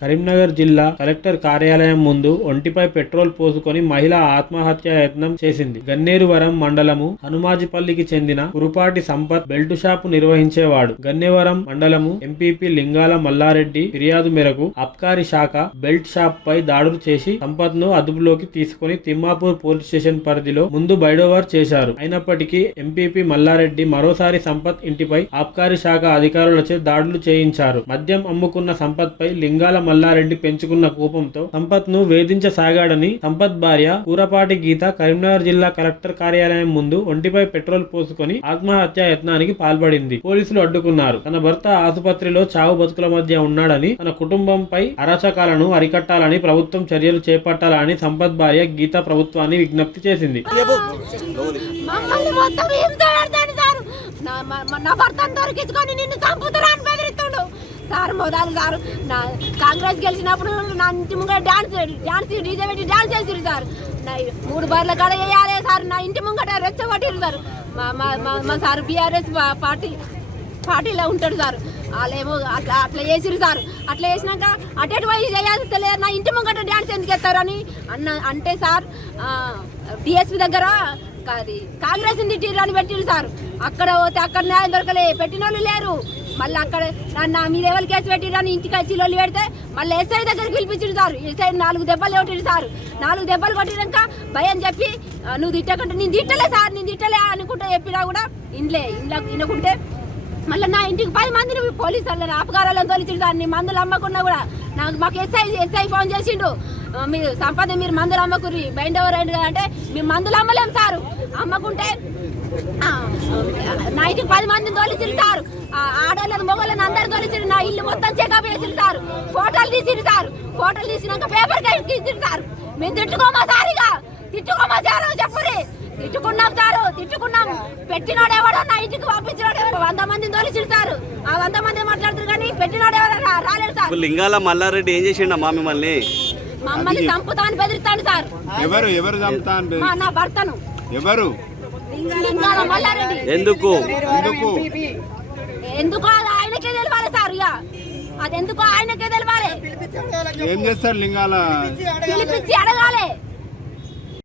కరీంనగర్ జిల్లా కలెక్టర్ కార్యాలయం ముందు ఒంటిపై పెట్రోల్ పోసుకొని మహిళ ఆత్మహత్య యత్నం చేసింది. గన్నేరువరం మండలము హనుమాజిపల్లికి చెందిన కురుపాటి సంపత్ బెల్ట్ షాపు నిర్వహించేవాడు. గన్నేవరం మండలము ఎంపీపీ లింగాల మల్లారెడ్డి ఫిర్యాదు మేరకు అబ్కారీ శాఖ బెల్ట్ షాప్ పై దాడులు చేసి సంపత్ ను అదుపులోకి తీసుకుని తిమ్మాపూర్ పోలీస్ స్టేషన్ పరిధిలో ముందు బైడోవర్ చేశారు. అయినప్పటికీ ఎంపీపీ మల్లారెడ్డి మరోసారి సంపత్ ఇంటిపై అబ్కారీ శాఖ అధికారులచే దాడులు చేయించారు. మద్యం అమ్ముకున్న సంపత్ పై లింగాల మల్లారెడ్డి పెంచుకున్న కోపంతో సంపత్ ను వేధించసాగాడని సంపత్ భార్య కూరపాటి గీత కరీంనగర్ జిల్లా కలెక్టర్ కార్యాలయం ముందు ఒంటిపై పెట్రోల్ పోసుకొని ఆత్మహత్య యత్నానికి పాల్పడింది. పోలీసులు అడ్డుకున్నారు. తన భర్త ఆసుపత్రిలో చావు బతుకుల మధ్య ఉన్నాడని, తన కుటుంబంపై అరాచకాలను అరికట్టాలని ప్రభుత్వం చర్యలు చేపట్టాలని సంపత్ భార్య గీత ప్రభుత్వాన్ని విజ్ఞప్తి చేసింది. సార్ మొదలు సార్ కాంగ్రెస్ గెలిచినప్పుడు నా ఇంటి ముంగట డాన్స్ డీజే పెట్టి డాన్స్ చేసిరు సార్. 3 బార్ల కాడ వేయాలి సార్. నా ఇంటి ముంగట రెచ్చగొట్టిరు సార్. మా సార్ బీఆర్ఎస్ పార్టీలో ఉంటాడు సార్. వాళ్ళేమో అట్లా చేసిరు సార్. అట్లా చేసినాక అటెట్ పోయి చేయాల్సి తెలియదు. నా ఇంటి ముంగట డాన్స్ ఎందుకు ఎత్తారు అని అంటే సార్ డిఎస్పీ దగ్గర కాంగ్రెస్ తిట్టిరు అని పెట్టిరు సార్. అక్కడ పోతే అక్కడ న్యాయం దొరకలే, పెట్టిన వాళ్ళు లేరు. మళ్ళీ అక్కడ నా మీద ఎవరు కేసు పెట్టిరని ఇంటికి వచ్చి లోళ్ళు పెడితే మళ్ళీ ఎస్ఐ దగ్గరికి పిలిపించారు సార్. ఎస్ఐ 4 దెబ్బలు కొట్టిరు సార్. 4 దెబ్బలు కొట్టినాక భయం చెప్పి నువ్వు తిట్టకంటే నేను తిట్టలే సార్, నేను తిట్టలే అనుకుంటా చెప్పినా కూడా వినకుంటే మళ్ళీ నా ఇంటికి 10 మందిని పోలీసు వాళ్ళని అపకారాలను తొలిచిరు సార్. నీ మందులు అమ్మకున్నా కూడా మాకు ఎస్ఐ ఫోన్ చేసిండు, మీరు సంపద మీరు మందులు అమ్మకుర్రి బైండ్ ఎవరు అంటే మేము మందులు అమ్మలేం సార్. అమ్మకుంటే నా ఇంటికి 10 మందిని తోలిచిరు సార్. ఆడవాళ్ళని మొగళ్ళని అందరు తోలిచిరు. నా ఇల్లు మొత్తం చెకప్ చేసిరు సార్. ఫోటోలు తీసిరు సార్. ఫోటోలు తీసినాక పేపర్ ఇచ్చిరు సార్. మేము తిట్టుకోమా సార్, ఇక తిట్టుకోమా సార్ చెప్పురి. తిట్టుకున్నాం సారు, తిట్టుకున్నాం. పెట్టినోడు ఎవడో నా ఇంటికి పంపించినోడు ఎవరు 100 మందిని తోలిచిరు సార్. ఆ 100 మంది మాట్లాడుతారు కానీ పెట్టినోడు ఎవరు రాలేదు సార్. లింగాల మల్లారెడ్డి ఏం చేసిండమ్మా మిమ్మల్ని? మమ్మల్ని చంపుతాను బెదిరిస్తాను సార్. ఎవరు చంపుతాను? నా భర్తను. ఎవరు? లింగాల మల్లారెడ్డి. ఎందుకు ఎందుకో అది ఆయనకే తెలియాలి సార్. ఇక అది ఎందుకో ఆయనకే తెలియాలి. ఏం చేస్తారు లింగాల? పిలిపించి అడగాలి.